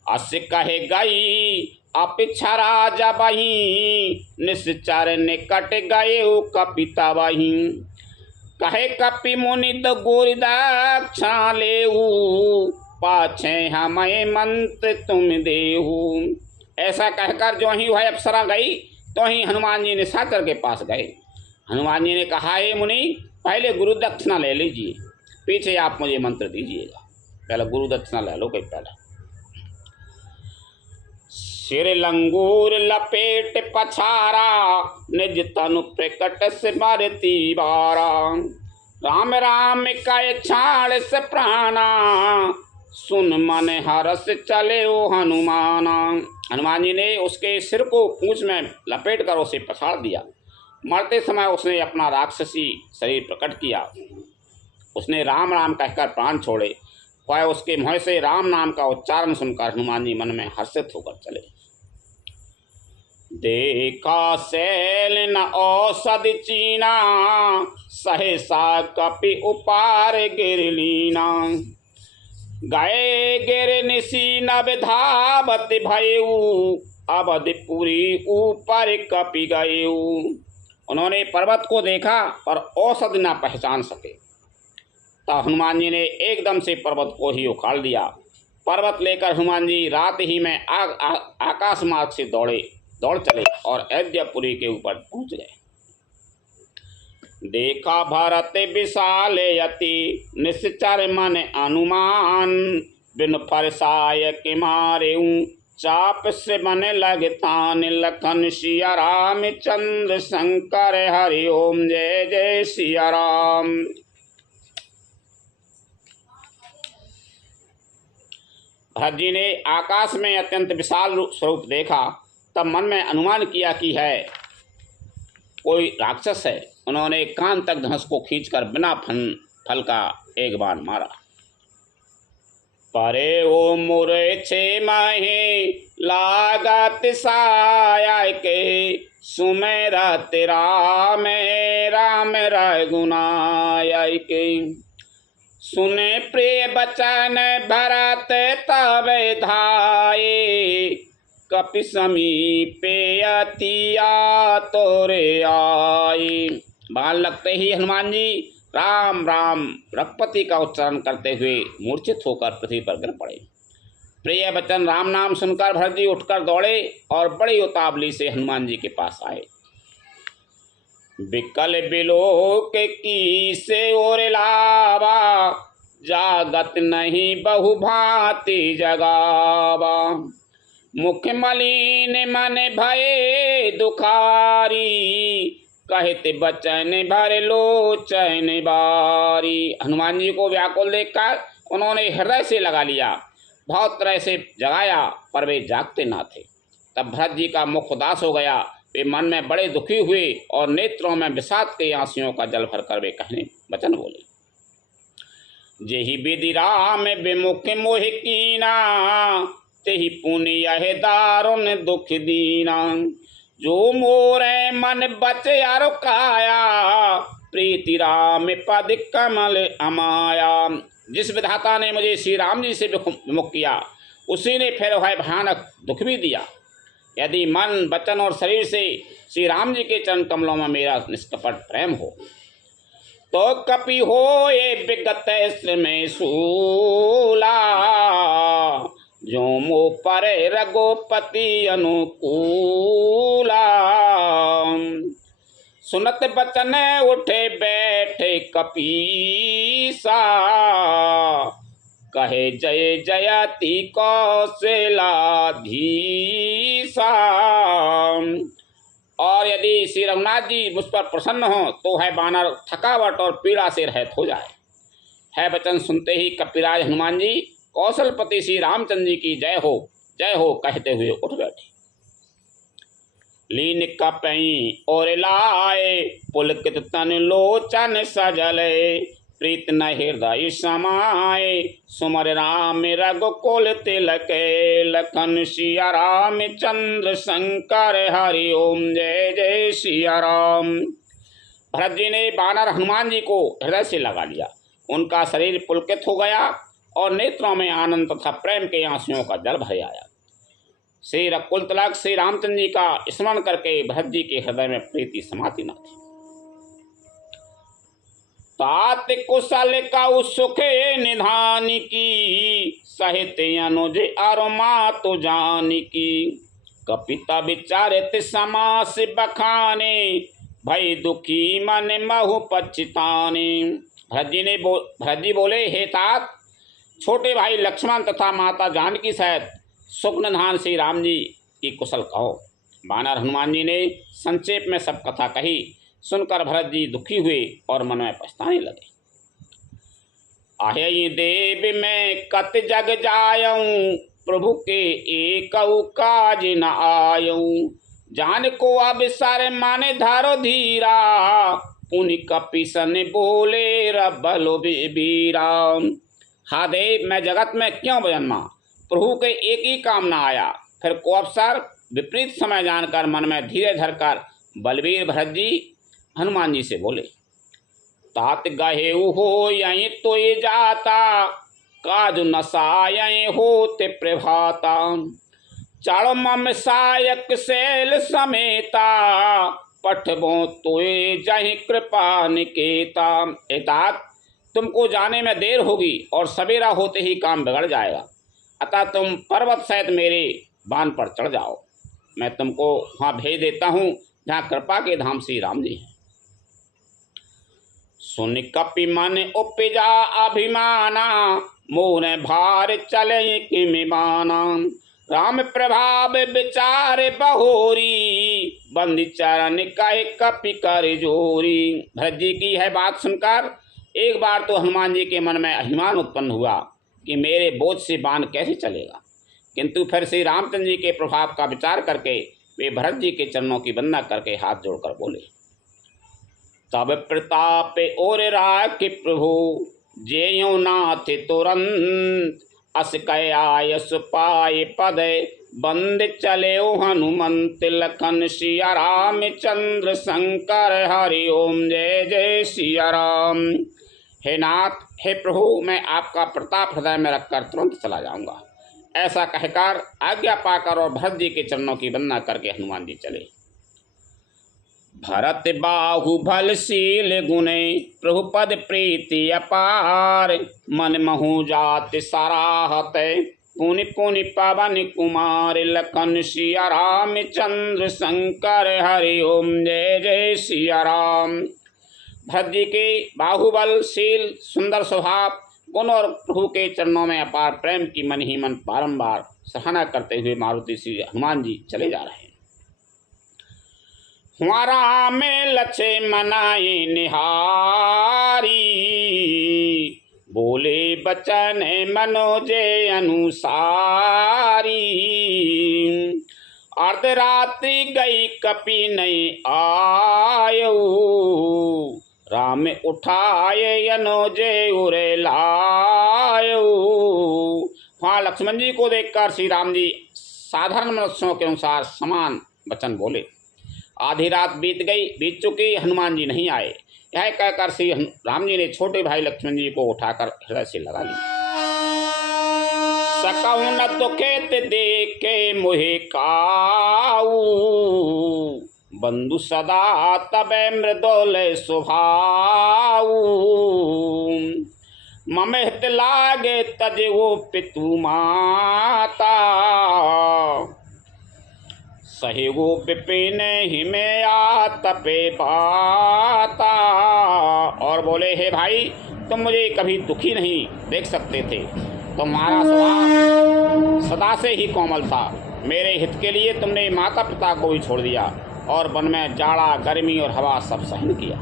अस कहे गई अपिछा राजा बही निश्चर निकट गए कपिता बही कहे कपि मुनि गुर दक्षिणा लेऊ पाछे हमें मंत्र तुम देहू। ऐसा कहकर जो ही वह अप्सरा गई तो ही हनुमान जी निशाचर के पास गए। हनुमान जी ने कहा, हे मुनि, पहले गुरु दक्षिणा ले लीजिए, पीछे आप मुझे मंत्र दीजिएगा। पहले गुरु दक्षिणा ले लो। कहीं पहले सिर लंगूर लपेट पछारा निज तनु प्रकट से मरती बारा राम राम कय छाड़ से प्राणा सुन मन हरस चले ओ हनुमाना। हनुमान जी ने उसके सिर को पूंछ में लपेट कर उसे पछाड़ दिया। मरते समय उसने अपना राक्षसी शरीर प्रकट किया। उसने राम राम कहकर प्राण छोड़े। वह उसके मुँह से राम नाम का उच्चारण सुनकर हनुमान जी मन में हर्षित होकर चले। देखा सैल न औषध चीना सहसा कपि उपार गिरलीना गए गिर निशी नभ धावत भयऊ अवधपुरी ऊपर कपि गयऊ। उन्होंने पर्वत को देखा पर औषध न पहचान सके। तब हनुमान जी ने एकदम से पर्वत को ही उखाड़ दिया। पर्वत लेकर हनुमान जी रात ही में आकाश मार्ग से दौड़ चले और अयोध्यापुरी के ऊपर पहुंच गए। देखा भरत विशाल यति निश्चर मन अनुमान बिन फरसाय के मारे चाप से मन लगतान लखन सिया राम चंद्र शंकर हरि ओम जय जय सिया राम। भरत जी ने आकाश में अत्यंत विशाल स्वरूप देखा। तब मन में अनुमान किया कि है कोई राक्षस है। उन्होंने कान तक धनुष को खींचकर बिना फल का एक बाण मारा। परे ओ मुरे छे माहे लागत साया के सुमेरत राम राम रघुनाय के सुने प्रिय बचन भरत तब धाये कपि समीपे अतिया तोरे आई। बाण लगते ही हनुमान जी राम राम रघुपति का उच्चारण करते हुए मूर्छित होकर पृथ्वी पर गिर पड़े। प्रिय वचन राम नाम सुनकर भरत जी उठकर दौड़े और बड़ी उतावली से हनुमान जी के पास आए। बिकल बिलोक की से ओर लावा जागत नहीं बहु भांति जगावा मुख मलिन मन भये दुखारी कहते बचन भर लोचन बारी। हनुमान जी को व्याकुल देखकर उन्होंने हृदय से लगा लिया, बहुत तरह से जगाया पर वे जागते ना थे। तब भरत जी का मुख उदास हो गया। वे मन में बड़े दुखी हुए और नेत्रों में विषाद के आंसुओं का जल भरकर वे कहने वचन बोले। जेहि विधि राम विमुख मोहि कीना तेहि पुण्य यह दारुण दुख दीना जो मोरे मन बचे अरु काया प्रीति राम पद कमल अमाया। जिस विधाता ने मुझे श्री राम जी से विमुख किया उसी ने फिर वह भयानक दुख भी दिया। यदि मन वचन और शरीर से श्री राम जी के चरण कमलों में मेरा निष्कपट प्रेम हो तो कपि हो ये विगत में सूला जो मो पर रघुपति अनुकूला। सुनत बचन उठे बैठे कपीसा कहे जय जयति कौशलाधीसा। और यदि श्री रघुनाथ जी मुझ पर प्रसन्न हो तो है बानर थकावट और पीड़ा से रहित हो जाए। है वचन सुनते ही कपिराज हनुमान जी कौशलपति श्री रामचंद्र जी की जय हो कहते हुए उठ बैठे। लीन कपई और लाए पुलकित तन लोचन सजले प्रीत न हृदय समाये सुमर राम रघुकुल तिलक लखन सिया राम चंद्र शंकर हरि ओम जय जय सिया राम। भरत जी ने बानर हनुमान जी को हृदय से लगा लिया। उनका शरीर पुलकित हो गया और नेत्रों में आनंद तथा प्रेम के आंसुओं का जल भर आया। श्री रकुलतिलक श्री रामचंद्र जी का स्मरण करके भरत जी के हृदय में प्रीति समाती न थी। तात कुशल का सुख निधान की, सहित अनुज अरमा तो जान की। कपिता विचारित समास बखाने, भय दुखी मन महु पछताने। भरत जी बोले, हे तात, छोटे भाई लक्ष्मण तथा माता जानकी सहित सुख निधान श्री राम जी की कुशल कहो। वानर हनुमान जी ने संक्षेप में सब कथा कही। सुनकर भरत जी दुखी हुए और मन में पछताने लगे। आहे देव मैं कत जग जायऊं, प्रभु के एक काज न आयऊं। जान को अब सर मन धरो धीरा, पुनि कपिसन बोले रबलो बीरा। हा देव, मैं जगत में क्यों जन्मा, प्रभु के एक ही काम न आया। फिर को अवसर विपरीत समय जानकर मन में धीरे धरकर बलवीर भरत जी हनुमान जी से बोले, तात गहे हो यहीं तो ये जाता, काज नसाय होते प्रभाता। चाड़ो मम सायक शैल समेता, पठबो तो जहीं कृपा निकेता। ए तात, तुमको जाने में देर होगी और सवेरा होते ही काम बिगड़ जाएगा, अतः तुम पर्वत सहित मेरे बाण पर चढ़ जाओ। मैं तुमको वहाँ भेज देता हूँ जहाँ कृपा के धाम श्री राम जी हैं। सुन कपि मन उपजा अभिमाना, मोह भार चले किमिमाना। राम प्रभाव विचार बहोरी, बंदी चरण कहे कपि कर जोरी। भरत जी की यह बात सुनकर एक बार तो हनुमान जी के मन में अभिमान उत्पन्न हुआ कि मेरे बोझ से बाण कैसे चलेगा, किंतु फिर श्री रामचंद्र जी के प्रभाव का विचार करके वे भरत जी के चरणों की वंदना करके हाथ जोड़कर बोले, तब प्रताप और राख प्रभु, जेयो नाथ तुरंत। अस कयायस पाए पद, बंद चले हनुमंत लखन। सिया राम चंद्र शंकर हरि ओम, जय जय सिया राम। हे नाथ, हे प्रभु, मैं आपका प्रताप हृदय में रखकर तुरंत चला जाऊंगा। ऐसा कहकर आज्ञा पाकर और भरत जी के चरणों की वंदना करके हनुमान जी चले। भरत बाहुबलशील गुणे, प्रभु पद प्रीति अपार। मन महु जाति सराहत, पुनि पुनि पवन कुमार। लखन सिया राम चंद्र शंकर हरि ओम, जय जय सिया राम। भरत जी के बाहुबलशील सुंदर स्वभाव गुण और प्रभु के चरणों में अपार प्रेम की मन ही मन बारंबार सराहना करते हुए मारुति श्री हनुमान जी चले जा रहे हैं। हुआरा में लच्छे मनाए निहारी, बोले बचन मनोजे अनुसारी। अर्धरात्रि गई कपि नहीं आयो, राम उठाए अनुजे उरे लायो। वहाँ लक्ष्मण जी को देखकर श्री राम जी साधारण मनुष्यों के अनुसार समान वचन बोले। आधी रात बीत चुकी, हनुमान जी नहीं आए। यह कहकर श्री राम जी ने छोटे भाई लक्ष्मण जी को उठाकर हृदय से लगा लिया। सकहु न दुखित देखे मोहे काऊ, बंधु सदा तबे मृदुल स्वभाऊ। मम हित लागे तजो पितु माता, सही वो विपिन हिमे तपे बाता। और बोले, हे भाई, तुम मुझे कभी दुखी नहीं देख सकते थे, तुम्हारा स्वभाव सदा से ही कोमल था। मेरे हित के लिए तुमने माता पिता को भी छोड़ दिया और वन में जाड़ा गर्मी और हवा सब सहन किया।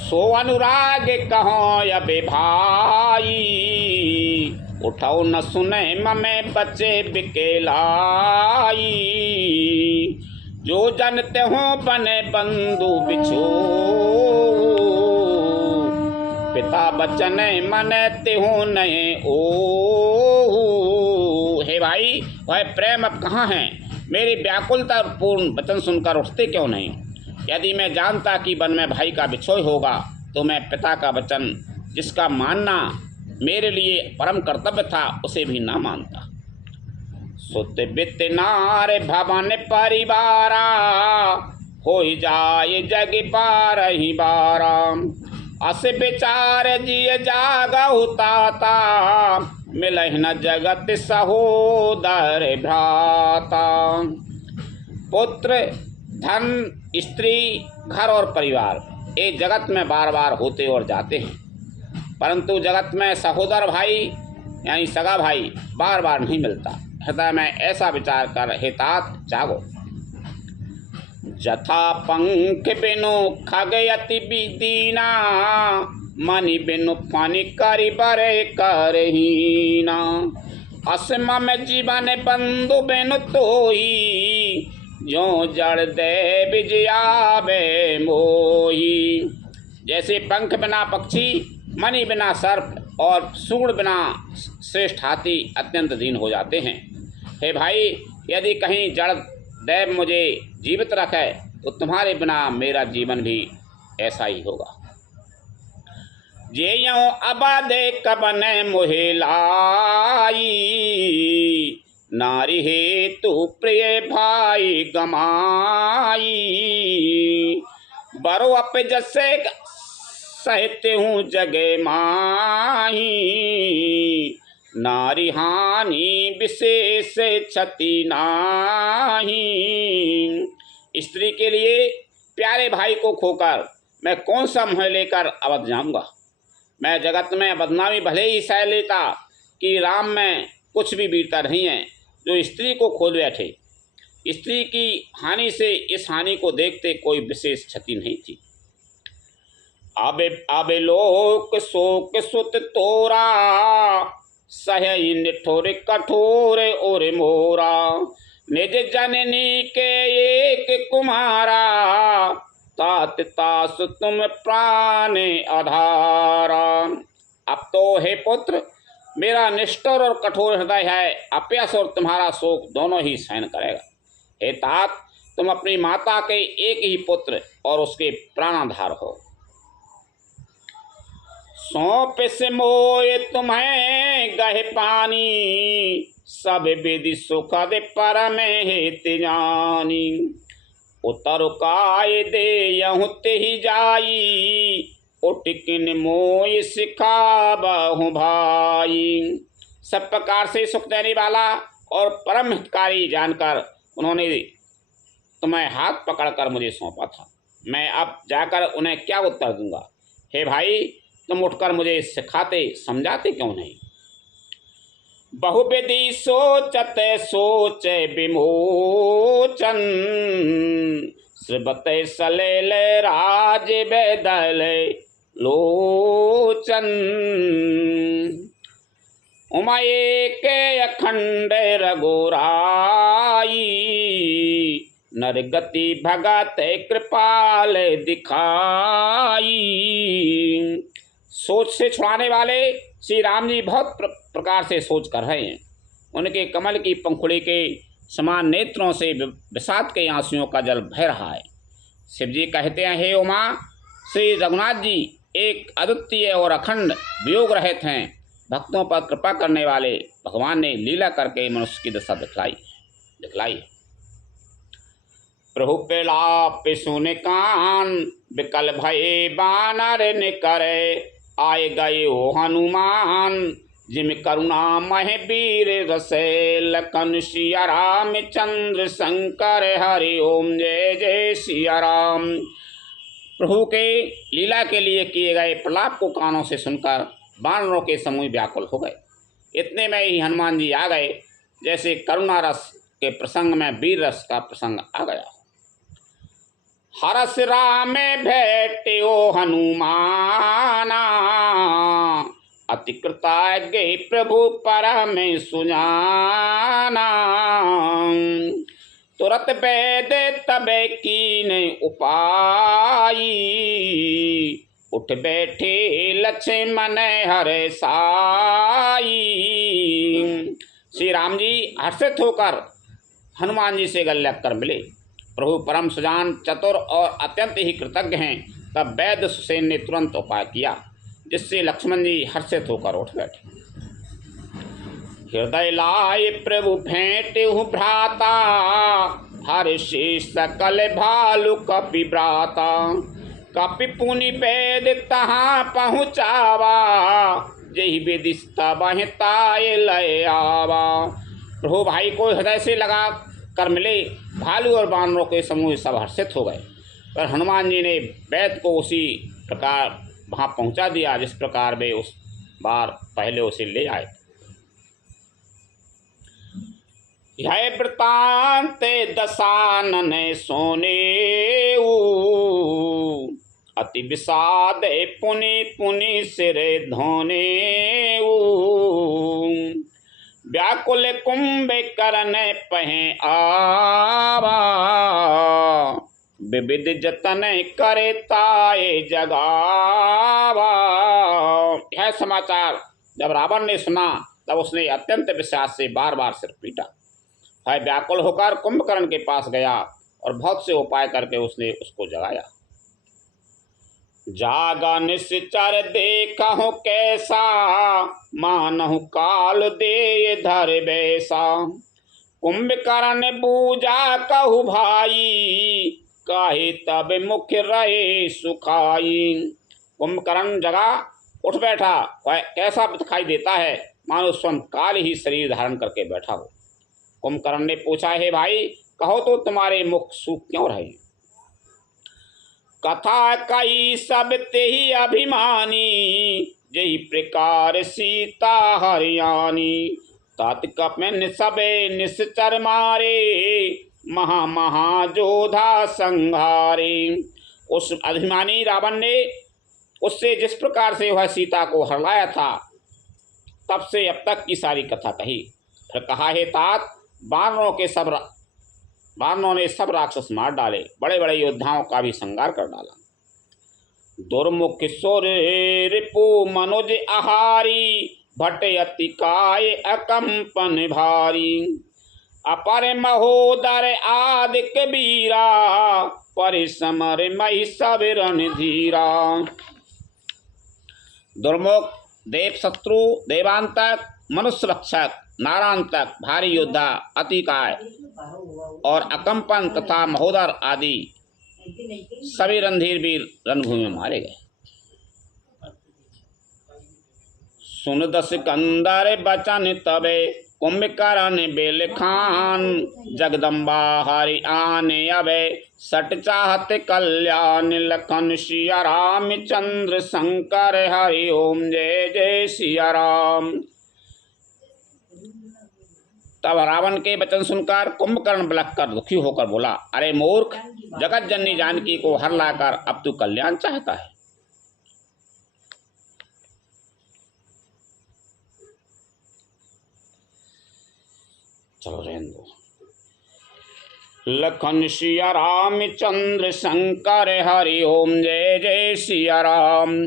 सो अनुराग कहो अबे भाई, उठाओ न सुने ममे बच्चे बिकेलाई। जो जनते हो बने बंधु बिछो, पिता बचन मनते हो नए ओ। हे भाई, वह प्रेम अब कहाँ है? मेरी व्याकुलता पूर्ण वचन सुनकर उठते क्यों नहीं? यदि मैं जानता कि वन में भाई का बिछोह होगा तो मैं पिता का वचन, जिसका मानना मेरे लिए परम कर्तव्य था, उसे भी ना मानता। सुत बित नार भवन परिवारा, हो जाए जग पार ही बारा। अस विचार जिय जागहु ताता, मिलहि न जगत सहोदर भ्राता। पुत्र, धन, स्त्री, घर और परिवार ये जगत में बार बार होते और जाते हैं, परंतु जगत में सहोदर भाई यानी सगा भाई बार बार नहीं मिलता। हृदय में ऐसा विचार कर हे तात जागो। जथा पंख बिनु खग अति दीना, मनि बिनु फनि करि बरे करहीना। असम में जीवन बंधु बिनु तोई, जो जड़ दे विजयावे मोही। जैसे पंख बिना पक्षी, मणि बिना सर्प और सूंड बिना श्रेष्ठ हाथी अत्यंत दीन हो जाते हैं। हे भाई, यदि कहीं जड़ दैव मुझे जीवित रखे तो तुम्हारे बिना मेरा जीवन भी ऐसा ही होगा। जे यों अबादे कबन मोहे लाई, नारी हेतु प्रिय भाई गमाई। बरो अप जसे सहते हूँ जगे माही, नारी हानि विशेष क्षति नाही। स्त्री के लिए प्यारे भाई को खोकर मैं कौन सा मोह लेकर अवध जाऊंगा। मैं जगत में बदनामी भले ही सह लेता कि राम में कुछ भी वीरता नहीं है जो स्त्री को खोल बैठे। स्त्री की हानि से इस हानि को देखते कोई विशेष क्षति नहीं थी। आबे लोक शोक सुत तोरा, सही निठोर कठोर और मोरा। निज जननी के एक कुमारा, तात तास तुम प्राण आधारा। अब तो हे पुत्र, मेरा निष्ठुर और कठोर हृदय है, अपयस और तुम्हारा शोक दोनों ही सहन करेगा। हे तात, तुम अपनी माता के एक ही पुत्र और उसके प्राणाधार हो। सौंप से मोय तुम्हें गहे पानी, सब विधि सुखद परम हेत जानी। उतर काय दे यहुते ही जाई, उठकिन मोय सिखाबहु भाई। सब प्रकार से सुख देने वाला और परम हितकारी जानकर उन्होंने तुम्हें हाथ पकड़कर मुझे सौंपा था। मैं अब जाकर उन्हें क्या उत्तर दूंगा। हे भाई, तुम उठकर मुझे सिखाते समझाते क्यों नहीं। बहुविधि सोचत सोच विमोचन, श्रीबत सलेल राज बेदल लोचन। उमाए के अखंड रघुराई, नरगति भगत कृपाल दिखाई। सोच से छुड़ाने वाले श्री राम जी बहुत प्रकार से सोच कर रहे हैं। उनके कमल की पंखुड़ी के समान नेत्रों से विषाद के आंसुओं का जल बह रहा है। शिव जी कहते हैं, हे उमा, श्री रघुनाथ जी एक अद्वितीय और अखंड वियोग रहित हैं। भक्तों पर कृपा करने वाले भगवान ने लीला करके मनुष्य की दशा दिखलाई। प्रभु पेलाप सुन कान, विकल भये बानर ने करे। आए गए हो हनुमान, जिम करुणा मह वीर रसे। लखन सिया राम चंद्र शंकर हरि ओम, जय जय सिया राम। प्रभु के लीला के लिए किए गए प्रलाप को कानों से सुनकर वानरों के समूह व्याकुल हो गए। इतने में ही हनुमान जी आ गए, जैसे करुणा रस के प्रसंग में वीर रस का प्रसंग आ गया। हरस राम भेट्यो हनुमाना, अति कृतज्ञ प्रभु परम सुजाना। तुरत वेद तबे कीन उपाई, उठ बैठे लक्ष्मण हरे साई। श्री राम जी हर्षित होकर हनुमान जी से गले लगकर मिले। प्रभु परम सुजान, चतुर और अत्यंत ही कृतज्ञ हैं। तब वैद्य सुसेन ने तुरंत उपाय किया, जिससे लक्ष्मण जी हर्षित होकर उठ बैठे। हृदय लाय प्रभु फेंटहु भ्राता, हर्षि सकल भालु कपि ब्राता। कपि पुनि वेद तहाँ पहुँचावा, जही विदिष्टा बहताए लय आवा। प्रभु भाई को हृदय से लगा कर मिले। भालू और बानरों के समूह सब हर्षित हो गए, पर हनुमान जी ने वैद को उसी प्रकार वहाँ पहुँचा दिया जिस प्रकार वे उस बार पहले उसे ले आए। यह वृतांत दशानन सोने, अति विषाद पुनि पुनि सिर धोने। व्याकुल कुंभकर्ण पहे आवा, विविध जतन करे ताए जगावा। यह समाचार जब रावण ने सुना तब उसने अत्यंत विश्वास से बार बार सिर पीटा। वह व्याकुल होकर कुंभकर्ण के पास गया और बहुत से उपाय करके उसने उसको जगाया। जागा निश्चर देखहु कैसा, मानहु काल दे धर बैसा। कुंभकर्ण बूझा कहु भाई, काहे तब मुख रहे सुखाई। कुंभकर्ण जगा उठ बैठा। वह कैसा दिखाई देता है, मानो स्वयं काल ही शरीर धारण करके बैठा हो। कुंभकर्ण ने पूछा, हे भाई कहो तो तुम्हारे मुख सूख क्यों रहे? कथा कई सब ते ही अभिमानी, जही प्रकार सीता हरियाणी। तत्कपिन सबे निश्चर मारे, महा महा जोधा संहारे। उस अभिमानी रावण ने उससे जिस प्रकार से वह सीता को हरलाया था तब से अब तक की सारी कथा कही। फिर कहा, हे तात, वानरों ने सब राक्षस मार डाले, बड़े बड़े योद्धाओं का भी संहार कर डाला। दुर्मुख सुर रिपु मनुज आहारी, भट अति काय अकंपन भारी। अपर महोदर आदि कबीरा, परिसमर मही सब रणधीरा। दुर्मुख, देव शत्रु, देवांतक, मनुष्य रक्षक, नारांतक, भारी योद्धा, अतिकाय और अकंपन तथा महोदर आदि सभी रणधीर वीर रणभूमि में मारे गए। सुन दस कंदर बचन तबे, कुंभकर्ण बेल खान। जगदम्बा हरि आने अबे, सट चाहत कल्याण। लखन सिया राम चंद्र शंकर, हरि ओम जय जय सिया राम। तब रावण के वचन सुनकर कुंभकर्ण बलक कर दुखी होकर बोला, अरे मूर्ख, जगत जननी जानकी को हर लाकर अब तू कल्याण चाहता है। चलो रहने दो। लखन सिया राम चंद्र शंकर, हरि ओम जय जय सिया राम।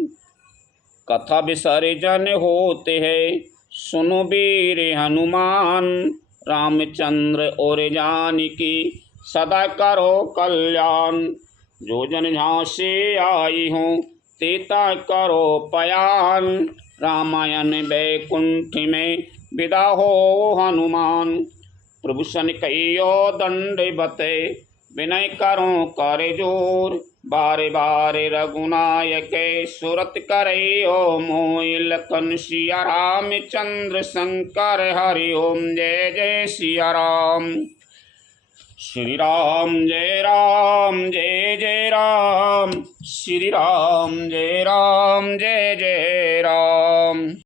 कथा विसर्जन होते हैं, सुनो वीर हनुमान। रामचंद्र और जानकी सदा करो कल्याण। जो जन यहाँ से आई हूँ, तेता करो पयान। रामायण वैकुंठ में विदा हो हनुमान। प्रभु सन कहियो दंडवत, विनय करो कर जोर। बारे बारे रघुनायक, सुरत करे ओ मोय। लखन सिया राम चंद्र शंकर, हरि ओम जय जय सिया राम। श्री राम जय राम जय जय राम। श्री राम जय जय राम।